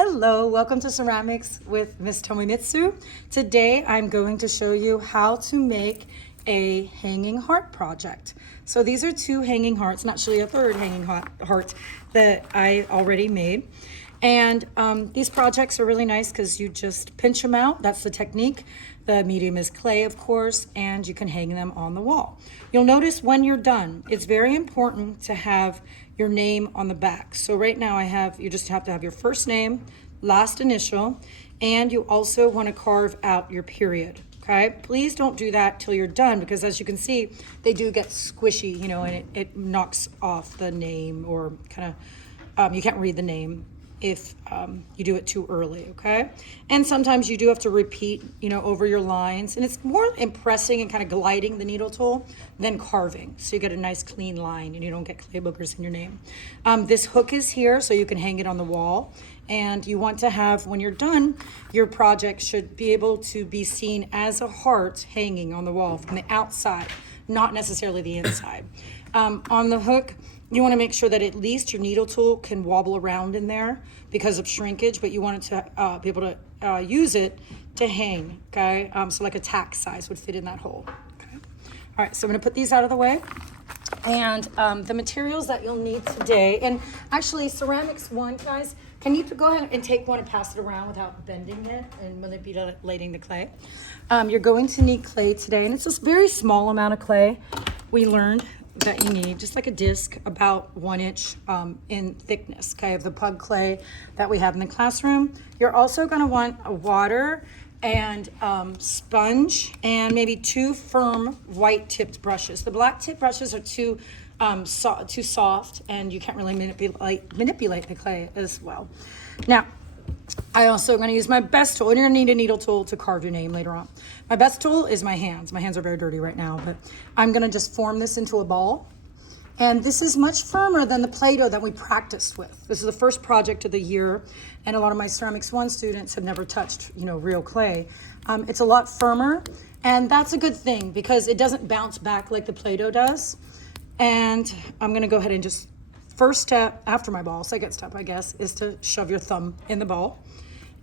Hello, welcome to Ceramics with Miss Tomimitsu. Today I'm going to show you how to make a hanging heart project. So these are two hanging hearts, and actually a third hanging heart that I already made. And these projects are really nice because you just pinch them out. That's the technique. The medium is clay, of course, and you can hang them on the wall. You'll notice when you're done, it's very important to have your name on the back. So right now you just have to have your first name, last initial, and you also want to carve out your period. Okay, please don't do that till you're done, because as you can see, they do get squishy, and it knocks off the name, or kind of, you can't read the name if you do it too early, okay? And sometimes you do have to repeat, over your lines, and it's more impressing and kind of gliding the needle tool than carving. So you get a nice clean line and you don't get clay boogers in your name. This hook is here so you can hang it on the wall. And you want to have, when you're done, your project should be able to be seen as a heart hanging on the wall from the outside, not necessarily the inside. On the hook, you want to make sure that at least your needle tool can wobble around in there because of shrinkage, but you want it to be able to use it to hang, okay? So like a tack size would fit in that hole, okay? All right, so I'm going to put these out of the way. And the materials that you'll need today, and actually ceramics one, guys, can you go ahead and take one and pass it around without bending it and manipulating the clay? You're going to need clay today, and it's this very small amount of clay we learned that you need, just like a disc, about 1 inch in thickness, okay, of the pug clay that we have in the classroom. You're also going to want a water and sponge and maybe 2 firm white tipped brushes. The black tip brushes are too soft, and you can't really manipulate the clay as well. Now, I also am going to use my best tool, and you're going to need a needle tool to carve your name later on. My best tool is my hands. My hands are very dirty right now, but I'm going to just form this into a ball. And this is much firmer than the Play-Doh that we practiced with. This is the first project of the year, and a lot of my Ceramics 1 students have never touched, real clay. It's a lot firmer, and that's a good thing because it doesn't bounce back like the Play-Doh does. And I'm going to go ahead and just, first step after my ball, second step, I guess, is to shove your thumb in the ball.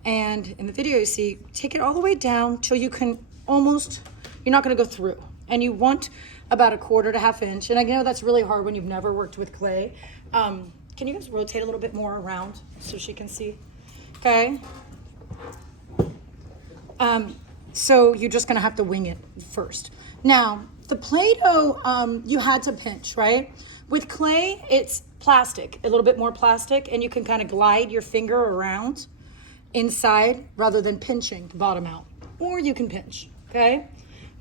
And in the video, you see, take it all the way down till you can almost, you're not going to go through. And you want about 1/4 to 1/2 inch. And I know that's really hard when you've never worked with clay. Can you guys rotate a little bit more around so she can see? Okay. So you're just going to have to wing it first. Now, the Play-Doh, you had to pinch, right? With clay, it's plastic, a little bit more plastic, and you can kind of glide your finger around inside rather than pinching the bottom out. Or you can pinch, okay?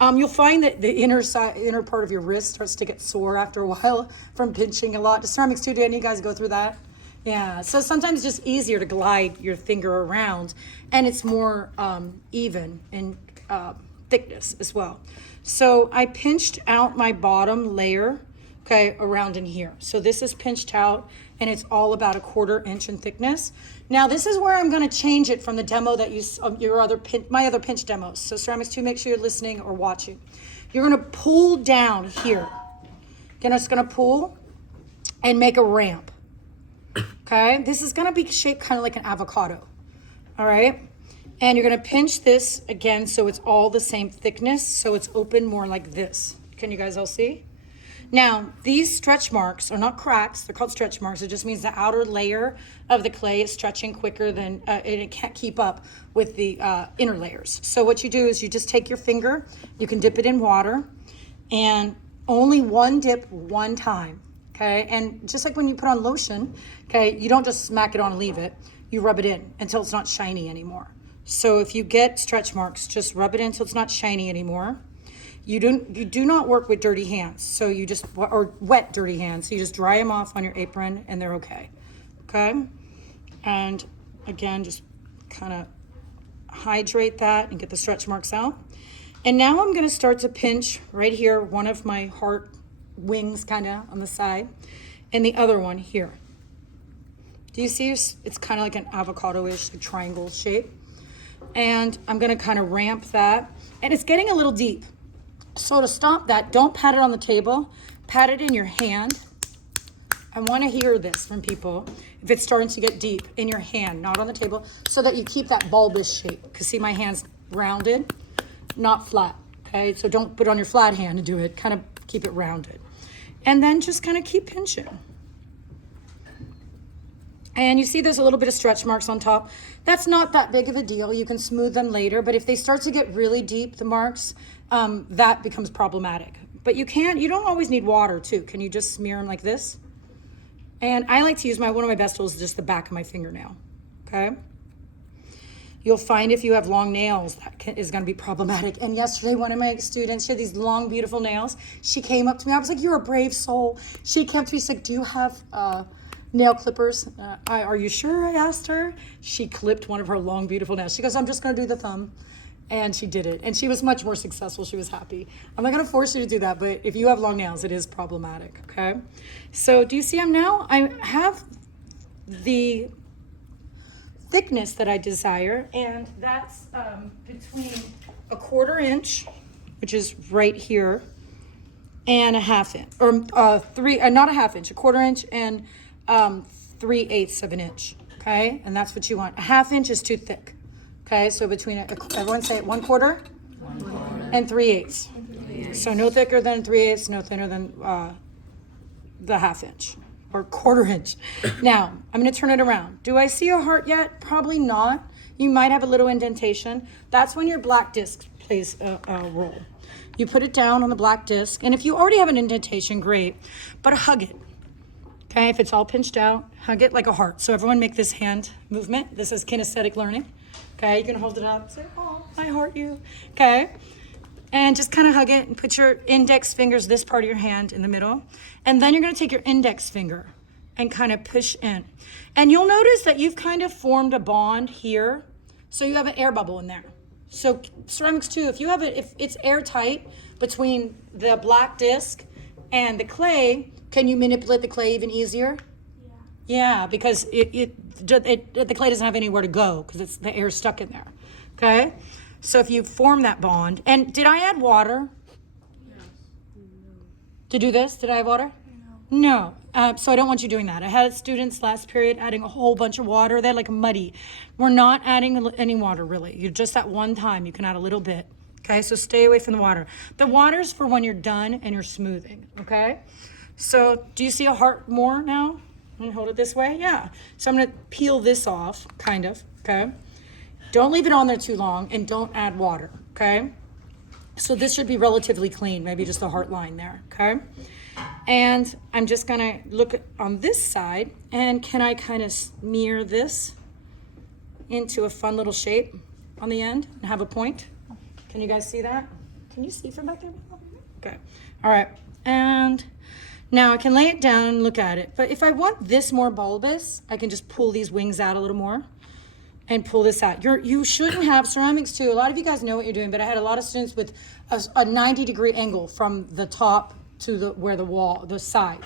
You'll find that the inner part of your wrist starts to get sore after a while from pinching a lot. Does Ceramics 2, do any of you guys go through that? Yeah, so sometimes it's just easier to glide your finger around, and it's more even in thickness as well. So I pinched out my bottom layer, okay, around in here. So this is pinched out, and it's all about 1/4 inch in thickness. Now this is where I'm going to change it from the demo that my other pinch demos. So Ceramics 2, make sure you're listening or watching. You're going to pull down here. Again, I'm just going to pull and make a ramp. Okay, this is going to be shaped kind of like an avocado. All right, and you're going to pinch this again so it's all the same thickness, so it's open more like this. Can you guys all see? Now, these stretch marks are not cracks. They're called stretch marks. It just means the outer layer of the clay is stretching quicker than, and it can't keep up with the inner layers. So what you do is you just take your finger, you can dip it in water, and only one dip one time, okay? And just like when you put on lotion, okay, you don't just smack it on and leave it. You rub it in until it's not shiny anymore. So if you get stretch marks, just rub it in until it's not shiny anymore. You do not work with dirty hands, so you just, or wet dirty hands, so you just dry them off on your apron and they're okay, okay? And again, just kind of hydrate that and get the stretch marks out. And now I'm gonna start to pinch right here, one of my heart wings kind of on the side, and the other one here. Do you see, it's kind of like an avocado-ish, like triangle shape. And I'm gonna kind of ramp that, and it's getting a little deep. So to stop that, don't pat it on the table, pat it in your hand, I want to hear this from people if it's starting to get deep in your hand, not on the table, so that you keep that bulbous shape. Because see, my hand's rounded, not flat, okay? So don't put it on your flat hand to do it. Kind of keep it rounded. And then just kind of keep pinching. And you see there's a little bit of stretch marks on top. That's not that big of a deal. You can smooth them later, but if they start to get really deep, the marks, that becomes problematic. But you don't always need water too. Can you just smear them like this? And I like to use one of my best tools is just the back of my fingernail, okay? You'll find if you have long nails, that is gonna be problematic. And yesterday, one of my students, she had these long, beautiful nails. She came up to me, I was like, you're a brave soul. She came to me, she's like, do you have nail clippers? Are you sure, I asked her. She clipped one of her long, beautiful nails. She goes, I'm just gonna do the thumb. And she did it. And she was much more successful. She was happy. I'm not gonna force you to do that, but if you have long nails, it is problematic, okay? So do you see them now? I have the thickness that I desire, and that's between a 1/4 inch, which is right here, and a 1/2 inch, or not a 1/2 inch, a 1/4 inch and 3/8 of an inch, okay? And that's what you want. A 1/2 inch is too thick. Okay, so between, everyone say it, 1/4 and 3/8. So no thicker than 3/8, no thinner than the 1/2 inch or 1/4 inch. Now, I'm gonna turn it around. Do I see a heart yet? Probably not. You might have a little indentation. That's when your black disc plays a role. You put it down on the black disc, and if you already have an indentation, great, but hug it. Okay, if it's all pinched out, hug it like a heart. So everyone make this hand movement. This is kinesthetic learning. Okay, you can hold it up, say, oh, I heart you. Okay, and just kind of hug it and put your index fingers, this part of your hand, in the middle. And then you're gonna take your index finger and kind of push in. And you'll notice that you've kind of formed a bond here. So you have an air bubble in there. So ceramics too, if it's airtight between the black disc and the clay, can you manipulate the clay even easier? Yeah, because the clay doesn't have anywhere to go because it's the air stuck in there. Okay, so if you form that bond, and did I add water? Yes. To do this, did I add water? No. So I don't want you doing that. I had students last period adding a whole bunch of water. They're like muddy. We're not adding any water really. You just at one time you can add a little bit. Okay, so stay away from the water. The water's for when you're done and you're smoothing. Okay, so do you see a heart more now? And hold it this way, yeah. So I'm gonna peel this off, kind of, okay? Don't leave it on there too long, and don't add water, okay? So this should be relatively clean, maybe just a heart line there, okay? And I'm just gonna look on this side, and can I kind of smear this into a fun little shape on the end and have a point? Can you guys see that? Can you see from back there? Okay, all right, and now I can lay it down and look at it, but if I want this more bulbous, I can just pull these wings out a little more and pull this out. You shouldn't have ceramics too. A lot of you guys know what you're doing, but I had a lot of students with a 90-degree angle from the top to the side.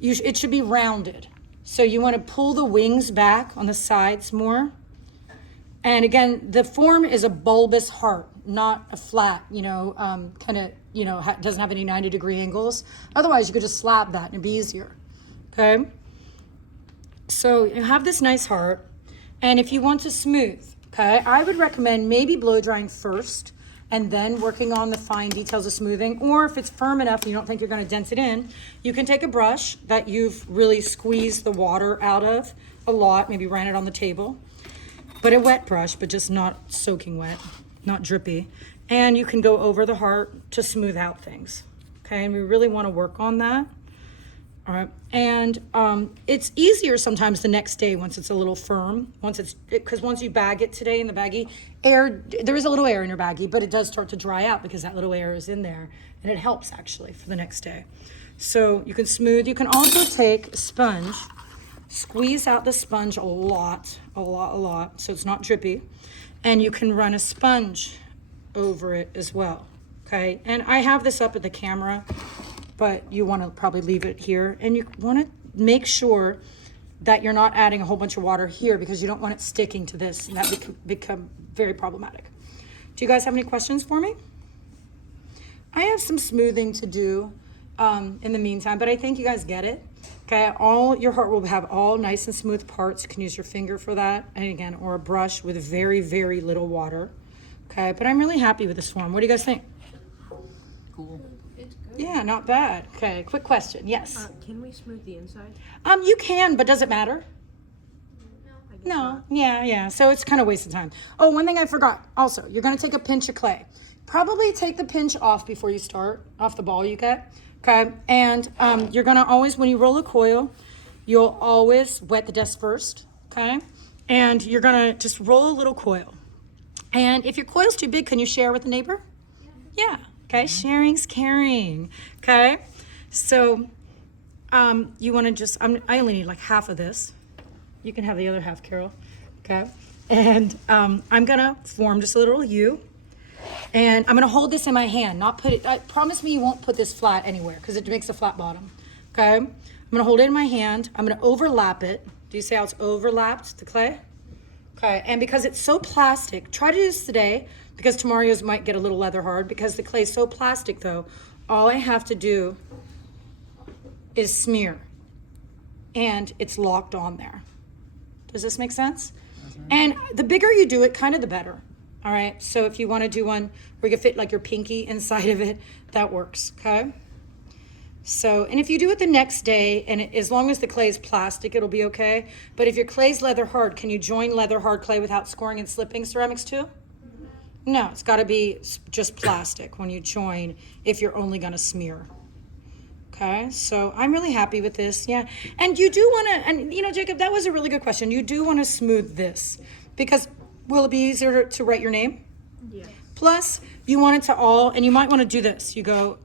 It should be rounded. So you want to pull the wings back on the sides more. And again, the form is a bulbous heart, not a flat, doesn't have any 90-degree angles. Otherwise, you could just slab that and it'd be easier, okay? So you have this nice heart, and if you want to smooth, okay, I would recommend maybe blow drying first and then working on the fine details of smoothing. Or if it's firm enough and you don't think you're gonna dent it in, you can take a brush that you've really squeezed the water out of a lot, maybe ran it on the table, but a wet brush, but just not soaking wet, not drippy. And you can go over the heart to smooth out things, okay? And we really wanna work on that, all right? And it's easier sometimes the next day once it's a little firm, because once you bag it today in the baggie, there is a little air in your baggie, but it does start to dry out because that little air is in there, and it helps actually for the next day. So you can smooth. You can also take a sponge, squeeze out the sponge a lot, so it's not drippy, and you can run a sponge over it as well, okay? And I have this up at the camera, but you want to probably leave it here, and you want to make sure that you're not adding a whole bunch of water here because you don't want it sticking to this, and that can become very problematic. Do you guys have any questions for me? I have some smoothing to do in the meantime, but I think you guys get it. Okay, all your heart will have all nice and smooth parts. You can use your finger for that, and again, or a brush with very, very little water. Okay, but I'm really happy with this form. What do you guys think? Cool. It's good. Yeah, not bad. Okay, quick question. Yes. Can we smooth the inside? You can, but does it matter? I guess No. not. Yeah. So it's kind of waste of time. Oh, one thing I forgot. Also, you're gonna take a pinch of clay. Probably take the pinch off before you start, off the ball you get. Okay, and you're gonna always, when you roll a coil, you'll always wet the desk first. Okay, and you're gonna just roll a little coil. And if your coil's too big, can you share with a neighbor? Yeah. Okay, sharing's caring. Okay, so you want to just, I only need like half of this. You can have the other half, Carol. Okay, and I'm gonna form just a little U. And I'm gonna hold this in my hand, not put it, promise me you won't put this flat anywhere because it makes a flat bottom, okay? I'm gonna hold it in my hand, I'm gonna overlap it. Do you see how it's overlapped, the clay? Okay, and because it's so plastic, try to do this today because tomorrow yours might get a little leather hard because the clay is so plastic though, all I have to do is smear and it's locked on there. Does this make sense? And the bigger you do it, kind of the better. All right, so if you want to do one where you can fit like your pinky inside of it, that works, okay? So, and if you do it the next day, and as long as the clay is plastic, it'll be okay. But if your clay's leather hard, can you join leather hard clay without scoring and slipping ceramics too? No, it's got to be just plastic when you join if you're only going to smear. Okay, so I'm really happy with this, yeah. And you do want to, and you know, Jacob, that was a really good question. You do want to smooth this because will it be easier to write your name? Yeah. Plus, you want it to all, and you might want to do this. You go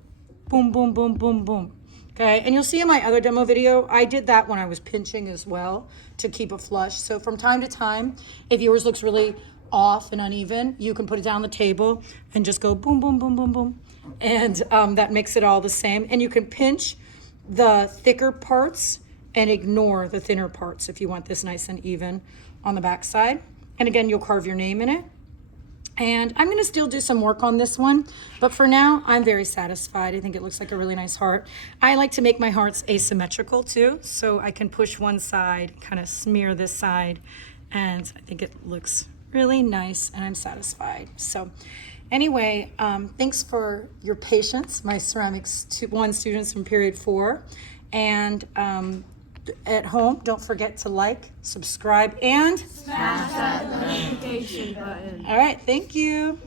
boom, boom, boom, boom, boom. Okay, and you'll see in my other demo video, I did that when I was pinching as well to keep it flush. So from time to time, if yours looks really off and uneven, you can put it down the table and just go boom, boom, boom, boom, boom. And that makes it all the same. And you can pinch the thicker parts and ignore the thinner parts if you want this nice and even on the back side. And again, you'll carve your name in it. And I'm gonna still do some work on this one, but for now, I'm very satisfied. I think it looks like a really nice heart. I like to make my hearts asymmetrical too, so I can push one side, kind of smear this side, and I think it looks really nice, and I'm satisfied. So anyway, thanks for your patience, my ceramics 1 students from period 4. And at home, don't forget to like, subscribe, and Smash that notification button. all right, thank you.